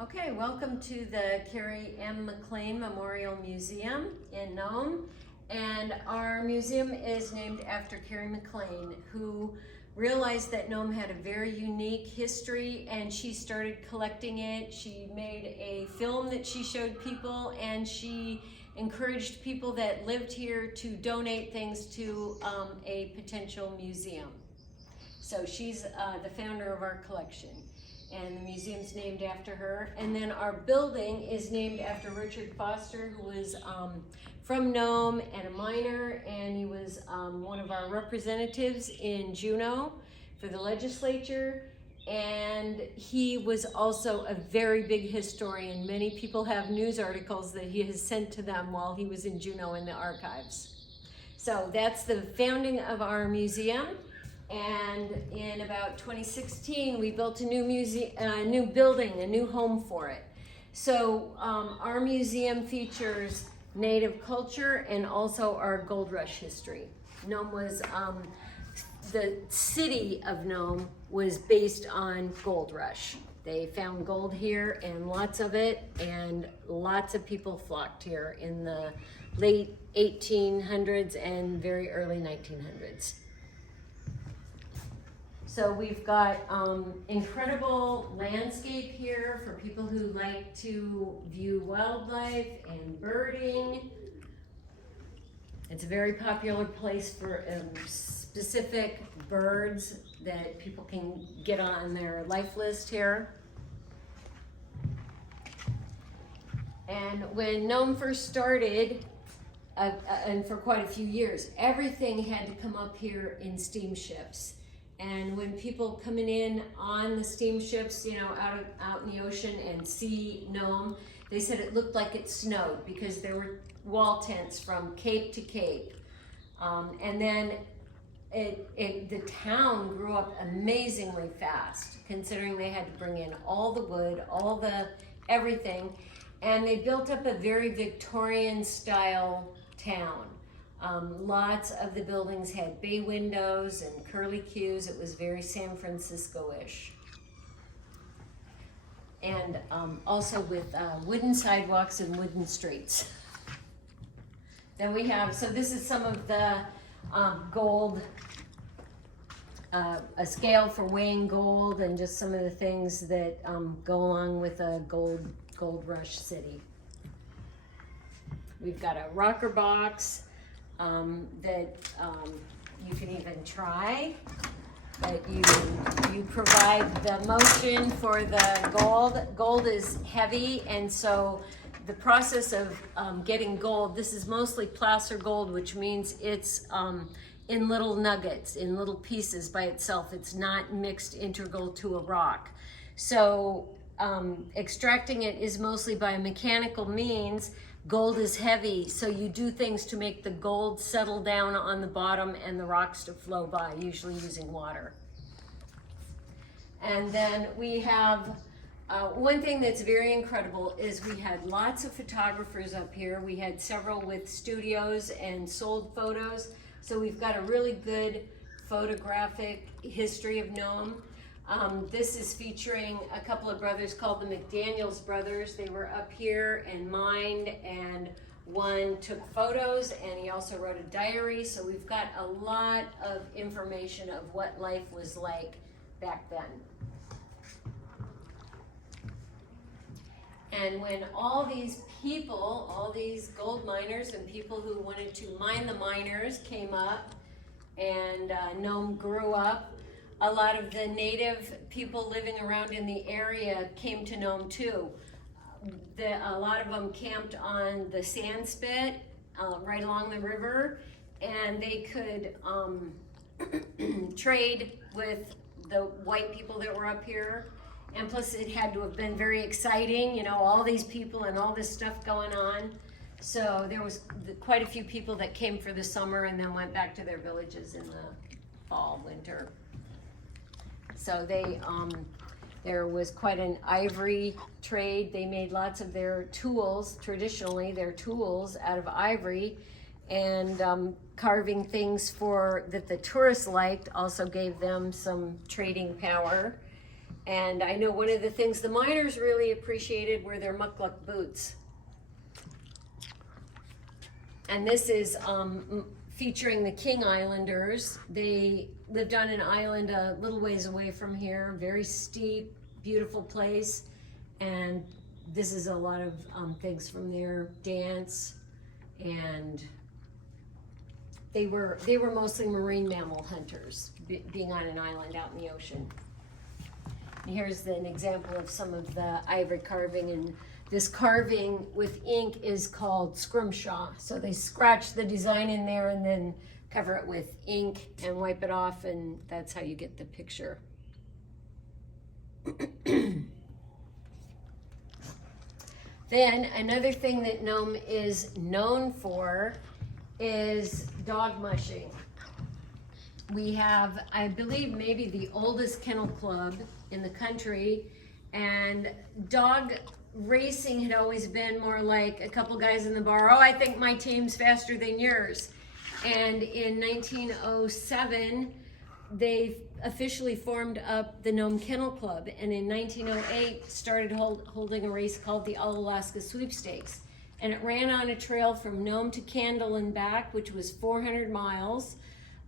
Okay, welcome to the Carrie M. McLain Memorial Museum in Nome. And our museum is named after Carrie McLain, who realized that Nome had a very unique history and she started collecting it. She made a film that she showed people, and she encouraged people that lived here to donate things to a potential museum. So she's the founder of our collection, and the museum's named after her. And then our building is named after Richard Foster, who was from Nome and a miner, and he was one of our representatives in Juneau for the legislature. And he was also a very big historian. Many people have news articles that he has sent to them while he was in Juneau in the archives. So that's the founding of our museum. And in about 2016, we built a new building, a new home for it. So our museum features Native culture and also our gold rush history. Nome was, the city of Nome was based on gold rush. They found gold here and lots of it, and lots of people flocked here in the late 1800s and very early 1900s. So we've got incredible landscape here for people who like to view wildlife and birding. It's a very popular place for specific birds that people can get on their life list here. And when Nome first started, and for quite a few years, everything had to come up here in steamships. And when people coming in on the steamships, you know, out in the ocean and see Nome, they said it looked like it snowed because there were wall tents from cape to cape. And then the town grew up amazingly fast, considering they had to bring in all the wood, all the everything, and they built up a very Victorian style town. Lots of the buildings had bay windows and curlicues. It was very San Francisco-ish. And also with wooden sidewalks and wooden streets. Then we have, so this is some of the gold, a scale for weighing gold, and just some of the things that go along with a gold rush city. We've got a rocker box that you can even try, but you provide the motion for the gold. Gold is heavy, and so the process of getting gold, this is mostly placer gold, which means it's in little nuggets, in little pieces by itself. It's not mixed integral to a rock. So extracting it is mostly by mechanical means. Gold is heavy, so you do things to make the gold settle down on the bottom and the rocks to flow by, usually using water. And then we have, one thing that's very incredible is we had lots of photographers up here. We had several with studios and sold photos. So we've got a really good photographic history of Nome. This is featuring a couple of brothers called the McDaniels brothers. They were up here and mined, and one took photos, and he also wrote a diary. So we've got a lot of information of what life was like back then. And when all these people, all these gold miners and people who wanted to mine the miners came up, and Nome grew up, a lot of the native people living around in the area came to Nome too. A lot of them camped on the sand spit right along the river, and they could trade with the white people that were up here. And plus it had to have been very exciting, you know, all these people and all this stuff going on. So there was quite a few people that came for the summer and then went back to their villages in the fall, winter. So there was quite an ivory trade. They made lots of their tools, traditionally their tools, out of ivory, and carving things that the tourists liked also gave them some trading power. And I know one of the things the miners really appreciated were their mukluk boots. And this is featuring the King Islanders. They lived on an island a little ways away from here, very steep, beautiful place. And this is a lot of things from their dance. And they were mostly marine mammal hunters, being on an island out in the ocean. And here's an example of some of the ivory carving, and this carving with ink is called scrimshaw. So they scratch the design in there and then cover it with ink and wipe it off, and that's how you get the picture. Then another thing that Nome is known for is dog mushing. We have, I believe, maybe the oldest kennel club in the country, and dog racing had always been more like a couple guys in the bar, oh, I think my team's faster than yours. And in 1907, they officially formed up the Nome Kennel Club, and in 1908 started holding a race called the All-Alaska Sweepstakes. And it ran on a trail from Nome to Candle and back, which was 400 miles.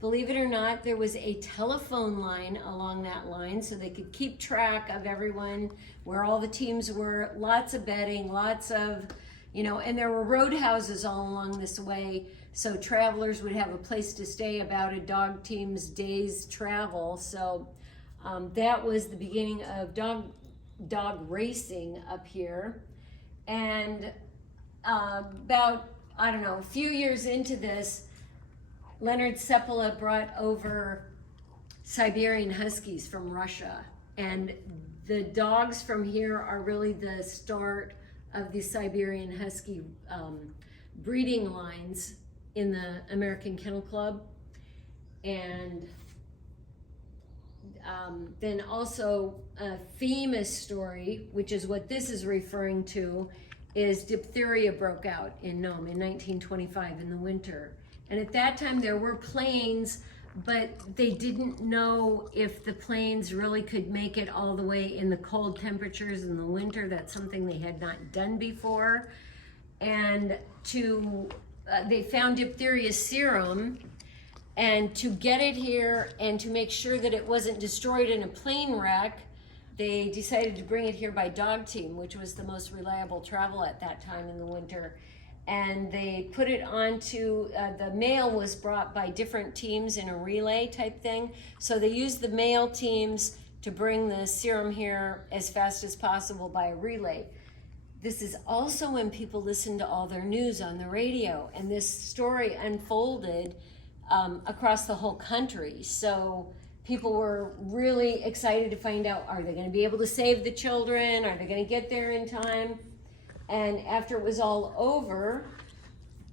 Believe it or not, there was a telephone line along that line so they could keep track of everyone, where all the teams were, lots of betting, lots of, and there were roadhouses all along this way, so travelers would have a place to stay about a dog team's day's travel. So that was the beginning of dog racing up here. And about, I don't know, a few years into this, Leonard Seppala brought over Siberian Huskies from Russia, and the dogs from here are really the start of the Siberian Husky breeding lines in the American Kennel Club. And then also a famous story, which is what this is referring to, is diphtheria broke out in Nome in 1925 in the winter. And at that time there were planes, but they didn't know if the planes really could make it all the way in the cold temperatures in the winter. That's something they had not done before. And they found diphtheria serum, and to get it here and to make sure that it wasn't destroyed in a plane wreck, they decided to bring it here by dog team, which was the most reliable travel at that time in the winter. And they put it onto, the mail was brought by different teams in a relay type thing. So they used the mail teams to bring the serum here as fast as possible by a relay. This is also when people listened to all their news on the radio, and this story unfolded across the whole country. So people were really excited to find out, are they going to be able to save the children? Are they going to get there in time? And after it was all over,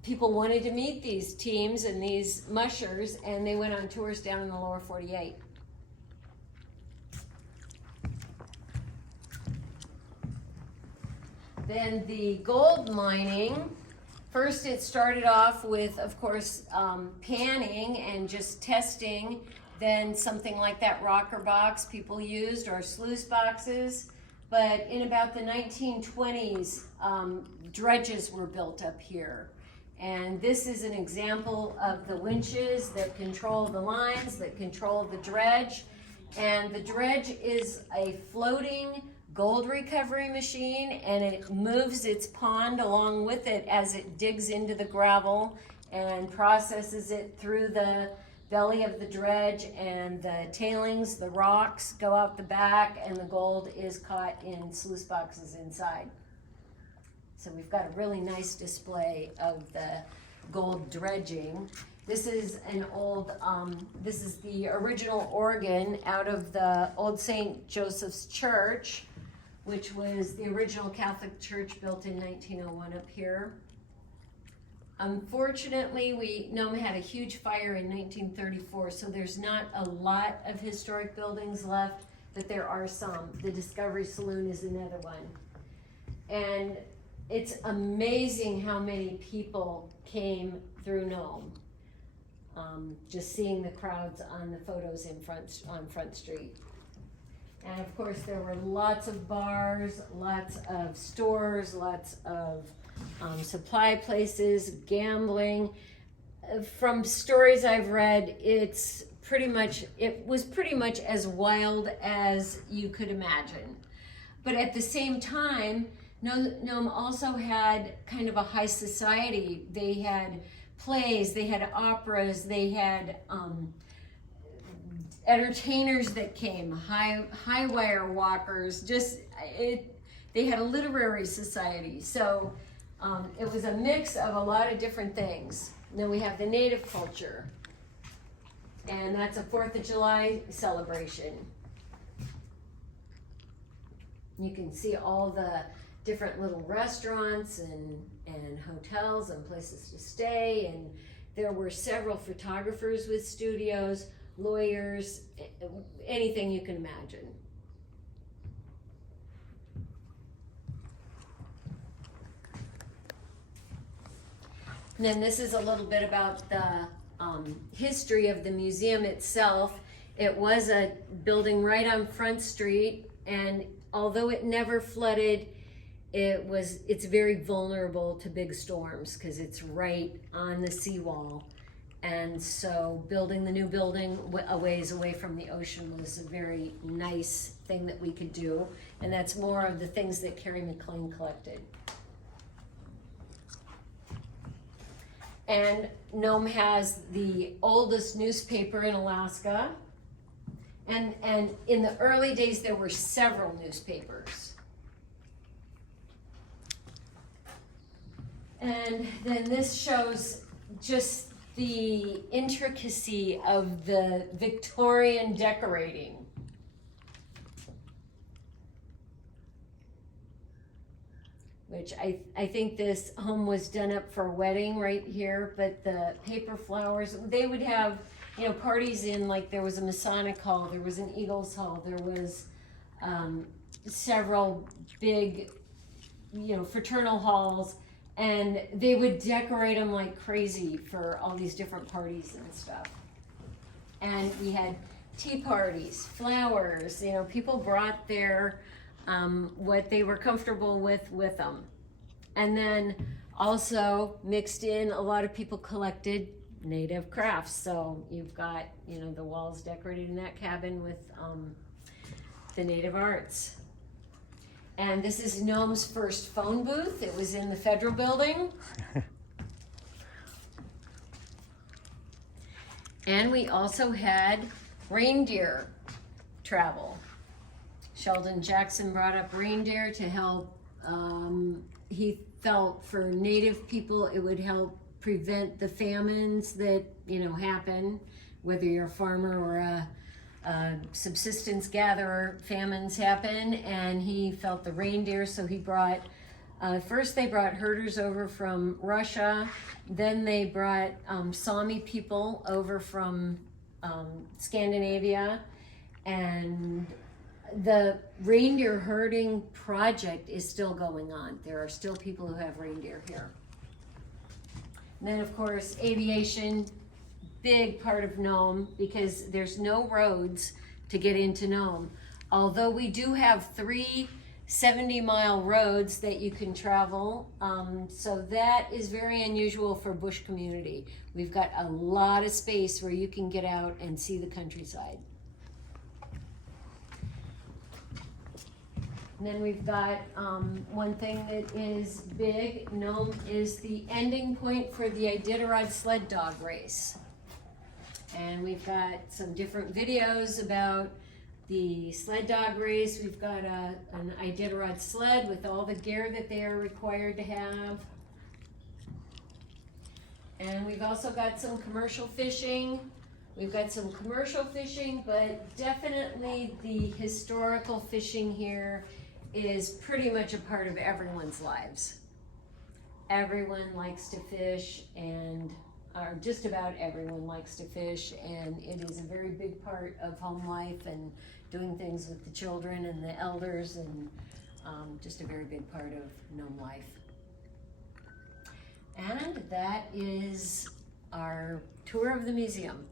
people wanted to meet these teams and these mushers, and they went on tours down in the lower 48. Then the gold mining, first it started off with, of course, panning and just testing. Then something like that rocker box people used, or sluice boxes. But in about the 1920s, dredges were built up here. And this is an example of the winches that control the lines, that control the dredge. And the dredge is a floating gold recovery machine, and it moves its pond along with it as it digs into the gravel and processes it through the belly of the dredge, and the tailings, the rocks, go out the back, and the gold is caught in sluice boxes inside. So we've got a really nice display of the gold dredging. This is an old, this is the original organ out of the old St. Joseph's Church, which was the original Catholic church built in 1901 up here. Unfortunately, Nome had a huge fire in 1934, so there's not a lot of historic buildings left, but there are some. The Discovery Saloon is another one. And it's amazing how many people came through Nome. Just seeing the crowds on the photos on Front Street. And of course, there were lots of bars, lots of stores, lots of supply places, gambling. From stories I've read, it was pretty much as wild as you could imagine. But at the same time, Nome also had kind of a high society. They had plays, they had operas, they had entertainers that came, high wire walkers. They had a literary society. So it was a mix of a lot of different things. Then we have the native culture, and that's a 4th of July celebration. You can see all the different little restaurants and hotels and places to stay, and there were several photographers with studios, lawyers, anything you can imagine. And then this is a little bit about the history of the museum itself. It was a building right on Front Street, and although it never flooded, it's very vulnerable to big storms because it's right on the seawall. And so building the new building a ways away from the ocean was a very nice thing that we could do. And that's more of the things that Carrie McLain collected. And Nome has the oldest newspaper in Alaska. And in the early days, there were several newspapers. And then this shows just the intricacy of the Victorian decorating. Which I think this home was done up for a wedding right here, but the paper flowers, they would have, parties in, like there was a Masonic hall, there was an Eagles hall, there was several big, fraternal halls, and they would decorate them like crazy for all these different parties and stuff. And we had tea parties, flowers, people brought their what they were comfortable with them. And then also mixed in, a lot of people collected native crafts. So you've got, the walls decorated in that cabin with the native arts. And this is Nome's first phone booth. It was in the Federal Building. And we also had reindeer travel. Sheldon Jackson brought up reindeer to help. He felt for native people it would help prevent the famines that happen, whether you're a farmer or a subsistence gatherer. Famines happen, and he felt the reindeer, so he brought. First, they brought herders over from Russia. Then they brought Sami people over from Scandinavia, and the reindeer herding project is still going on. There are still people who have reindeer here. And then, of course, aviation, big part of Nome, because there's no roads to get into Nome. Although we do have 3 70-mile roads that you can travel, so that is very unusual for bush community. We've got a lot of space where you can get out and see the countryside. And then we've got one thing that is big. Nome is the ending point for the Iditarod sled dog race. And we've got some different videos about the sled dog race. We've got an Iditarod sled with all the gear that they are required to have. And we've also got some commercial fishing. We've got some commercial fishing, but definitely the historical fishing here is pretty much a part of everyone's lives. Everyone likes to fish, or just about everyone likes to fish, and it is a very big part of home life and doing things with the children and the elders, and just a very big part of Nome life. And that is our tour of the museum.